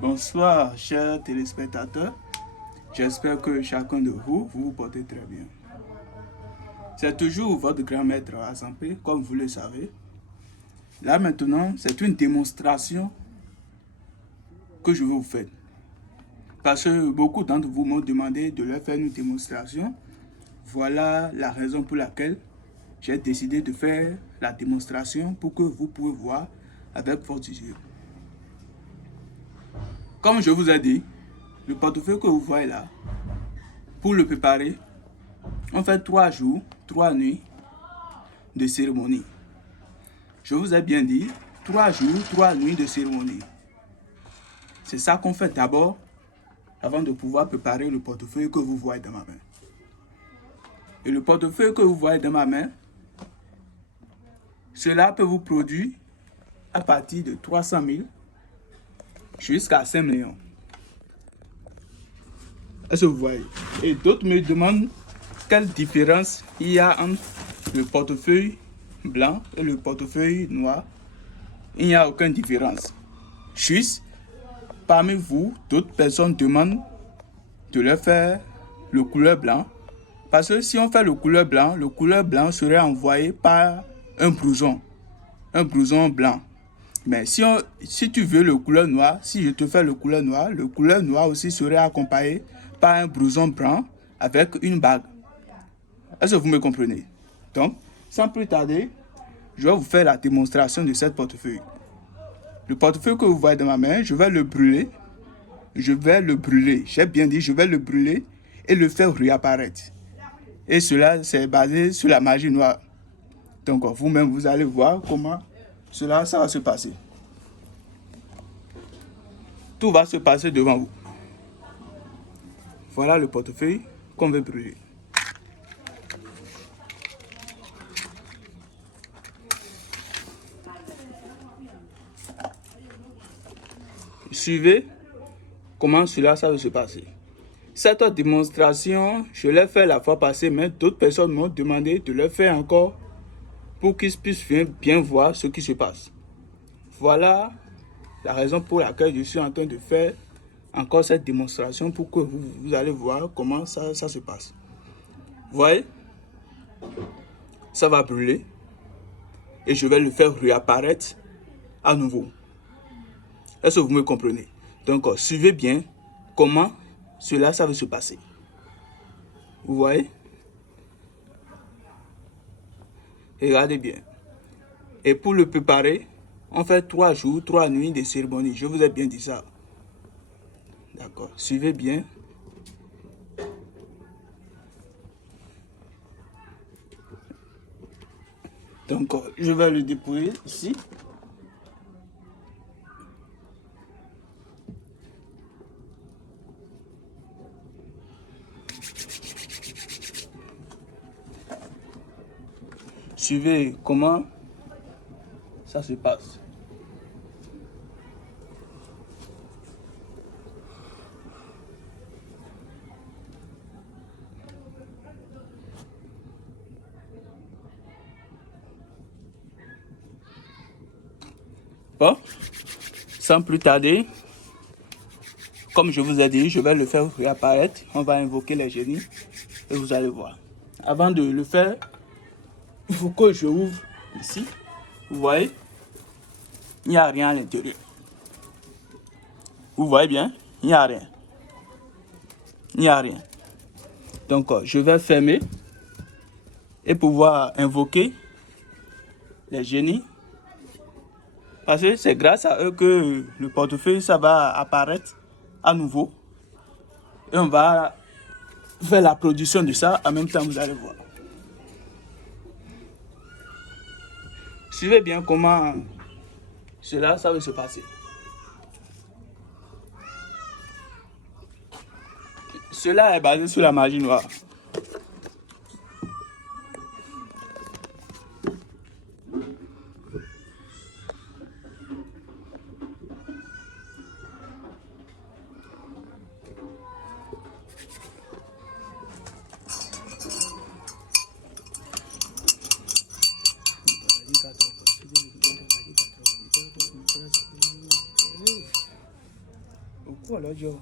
Bonsoir, chers téléspectateurs. J'espère que chacun de vous vous portez très bien. C'est toujours votre grand maître Azampé, comme vous le savez. Là maintenant, c'est une démonstration que je vais vous faire. Parce que beaucoup d'entre vous m'ont demandé de leur faire une démonstration. Voilà la raison pour laquelle j'ai décidé de faire la démonstration pour que vous puissiez voir avec votre yeux. Comme je vous ai dit, le portefeuille que vous voyez là, pour le préparer, on fait 3 jours, 3 nuits de cérémonie. Je vous ai bien dit, 3 jours, 3 nuits de cérémonie. C'est ça qu'on fait d'abord avant de pouvoir préparer le portefeuille que vous voyez dans ma main. Et le portefeuille que vous voyez dans ma main, cela peut vous produire à partir de 300 000 jusqu'à 5 millions. Est-ce que vous voyez? Et d'autres me demandent quelle différence il y a entre le portefeuille blanc et le portefeuille noir. Il n'y a aucune différence. Juste, parmi vous, d'autres personnes demandent de leur faire le couleur blanc. Parce que si on fait le couleur blanc serait envoyé par un blouson blanc. Mais si tu veux le couleur noir, si je te fais le couleur noir aussi serait accompagné par un blouson blanc avec une bague. Est-ce que vous me comprenez? Donc, sans plus tarder, je vais vous faire la démonstration de cette portefeuille. Le portefeuille que vous voyez dans ma main, je vais le brûler. J'ai bien dit, je vais le brûler et le faire réapparaître. Et cela, c'est basé sur la magie noire. Donc, vous-même, vous allez voir comment ça va se passer. Tout va se passer devant vous. Voilà le portefeuille qu'on veut brûler. Suivez comment ça va se passer. Cette démonstration, je l'ai fait la fois passée, mais d'autres personnes m'ont demandé de le faire encore pour qu'ils puissent bien voir ce qui se passe. Voilà la raison pour laquelle je suis en train de faire encore cette démonstration pour que vous allez voir comment ça se passe. Vous voyez, ça va brûler et je vais le faire réapparaître à nouveau. Est-ce que vous me comprenez? Donc, suivez bien comment ça va se passer. Vous voyez? Regardez bien. Et pour le préparer, on fait 3 jours, 3 nuits de cérémonie. Je vous ai bien dit ça. D'accord. Suivez bien. Donc, je vais le dépouiller ici. Suivez comment ça se passe. Bon, sans plus tarder, comme je vous ai dit, je vais le faire réapparaître. On va invoquer les génies et vous allez voir. Avant de le faire, il faut que je ouvre ici. Vous voyez, il n'y a rien à l'intérieur. Vous voyez bien, il n'y a rien. Il n'y a rien. Donc, je vais fermer et pouvoir invoquer les génies. Parce que c'est grâce à eux que le portefeuille, ça va apparaître à nouveau. Et on va faire la production de ça. En même temps, vous allez voir. Suivez bien comment ça va se passer. Cela est basé sur la magie noire. òkú ọlọ́jọ́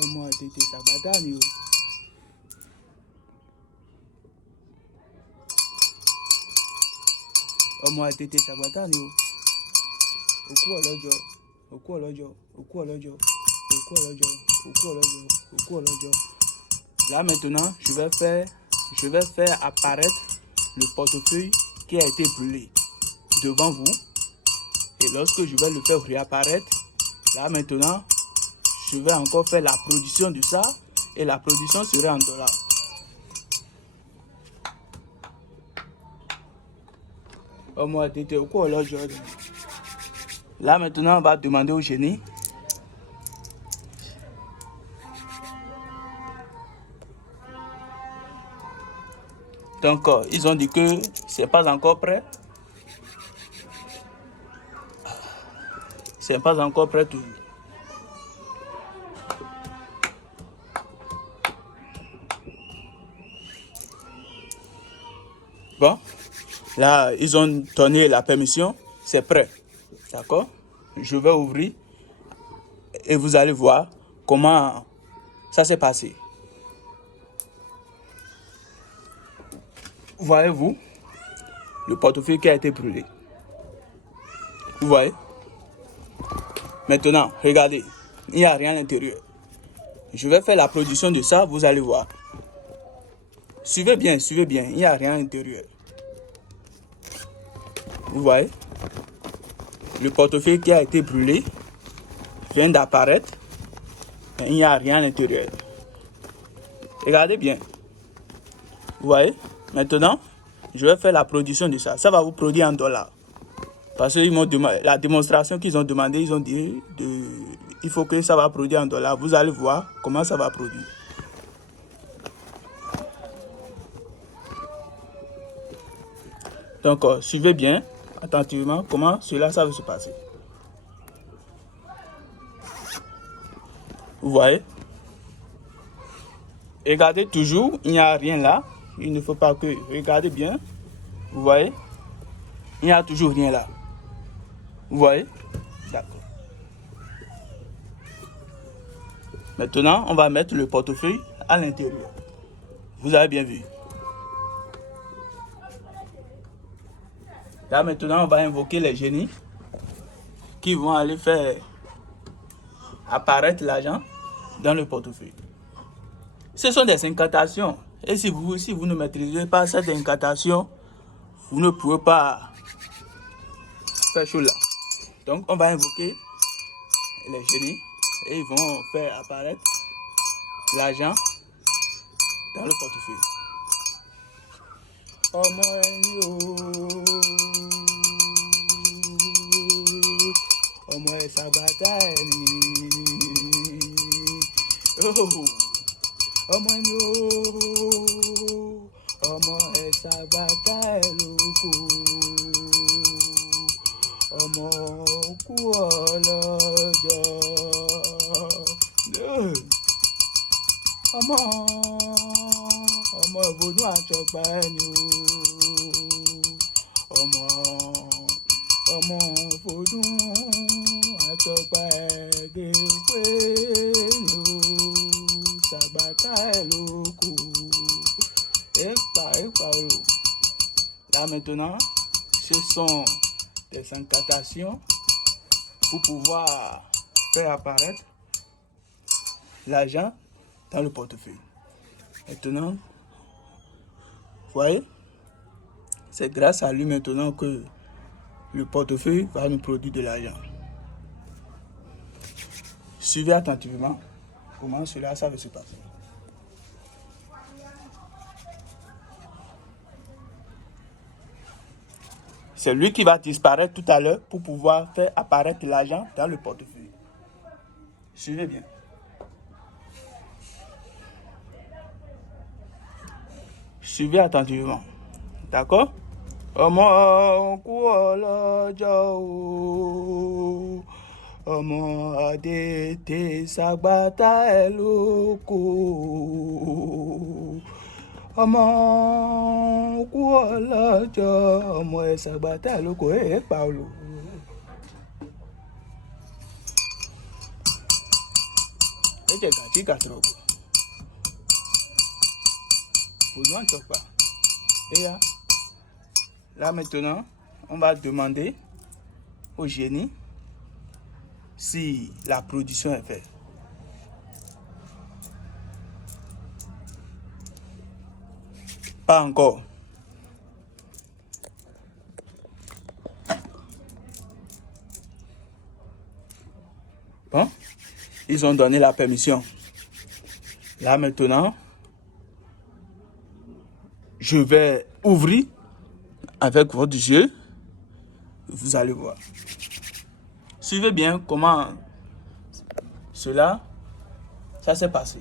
ọmọ tètè sàgbátà ni o. Ọmọ tètè sàgbátà ni o. Òkú ọlọ́jọ́ òkú ọlọ́jọ́ òkú ọlọ́jọ́ òkú ọlọ́jọ́ òkú ọlọ́jọ́ òkú ọlọ́jọ́. Là maintenant, je vais faire apparaître le portefeuille qui a été brûlé devant vous. Et lorsque je vais le faire réapparaître, là maintenant, je vais encore faire la production de ça. Et la production sera en dollars. Là maintenant, on va demander au génie. Donc, ils ont dit que c'est pas encore prêt. C'est pas encore prêt tout. Bon, là, ils ont donné la permission. C'est prêt. D'accord? Je vais ouvrir et vous allez voir comment ça s'est passé. Voyez-vous le portefeuille qui a été brûlé? Vous voyez? Maintenant, regardez, il n'y a rien à l'intérieur. Je vais faire la production de ça, vous allez voir. Suivez bien, il n'y a rien à l'intérieur. Vous voyez? Le portefeuille qui a été brûlé vient d'apparaître, mais il n'y a rien à l'intérieur. Regardez bien. Vous voyez? Maintenant, je vais faire la production de ça. Ça va vous produire en dollars. Parce qu'ils m'ont demandé, la démonstration qu'ils ont demandé, ils ont dit, il faut que ça va produire en dollars. Vous allez voir comment ça va produire. Donc, suivez bien, attentivement, comment cela ça va se passer. Vous voyez? Regardez toujours, il n'y a rien là. Il ne faut pas que... Regardez bien. Vous voyez? Il n'y a toujours rien là. Vous voyez? D'accord. Maintenant, on va mettre le portefeuille à l'intérieur. Vous avez bien vu. Là, maintenant, on va invoquer les génies qui vont aller faire apparaître l'argent dans le portefeuille. Ce sont des incantations. Et si vous ne maîtrisez pas cette incantation, vous ne pouvez pas faire chose là. Donc, on va invoquer les génies et ils vont faire apparaître l'argent dans le portefeuille. Ọmọ ẹ̀sà bàtà ẹ̀lòkò, ọmọ òkú ọlọ́jọ́, ọmọ ìbònú àjọpá ẹni o, ọmọ ìbònú àjọpá ẹgbẹ́ pé ni o, sàbàtà ẹ̀lòkò. Là maintenant, ce sont des incantations pour pouvoir faire apparaître l'argent dans le portefeuille. Maintenant, vous voyez, c'est grâce à lui maintenant que le portefeuille va nous produire de l'argent. Suivez attentivement comment cela ça va se passer. C'est lui qui va disparaître tout à l'heure pour pouvoir faire apparaître l'argent dans le portefeuille. Suivez bien. Suivez attentivement. D'accord? Ọmọ òkú ọlọ́jọ́ o, ọmọ àdètè sàgbàtà ẹ̀lòkò, ọmọ òkú ọlọ́jọ́, ọmọ ẹ̀sàgbàtà ẹ̀lòkò, Paulo. Et là maintenant, on va demander au génie si la production est faite. Pas encore. Bon, ils ont donné la permission. Là maintenant, je vais ouvrir avec votre jeu. Vous allez voir. Suivez bien comment ça s'est passé.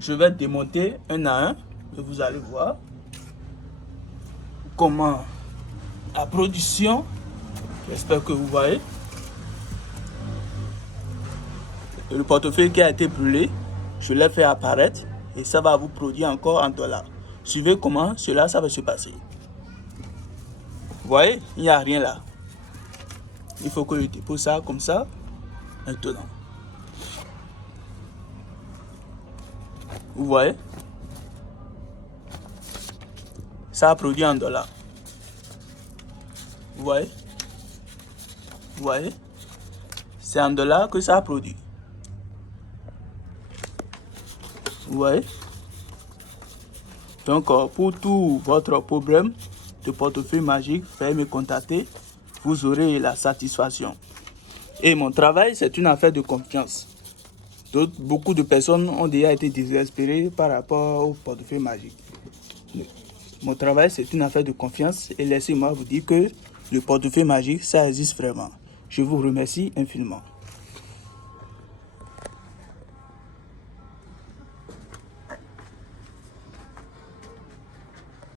Je vais démonter un à un et vous allez voir comment la production, j'espère que vous voyez, le portefeuille qui a été brûlé, je l'ai fait apparaître et ça va vous produire encore en dollars. Suivez comment ça va se passer. Vous voyez, il n'y a rien là. Il faut que je dépose ça comme ça. Maintenant. Vous voyez? Ça a produit en dollars. Vous voyez? Vous voyez? C'est en dollars que ça a produit. Vous voyez? Donc, pour tout votre problème de portefeuille magique, veuillez me contacter. Vous aurez la satisfaction. Et mon travail, c'est une affaire de confiance. Beaucoup de personnes ont déjà été désespérées par rapport au portefeuille magique. Mon travail, c'est une affaire de confiance et laissez-moi vous dire que le portefeuille magique, ça existe vraiment. Je vous remercie infiniment.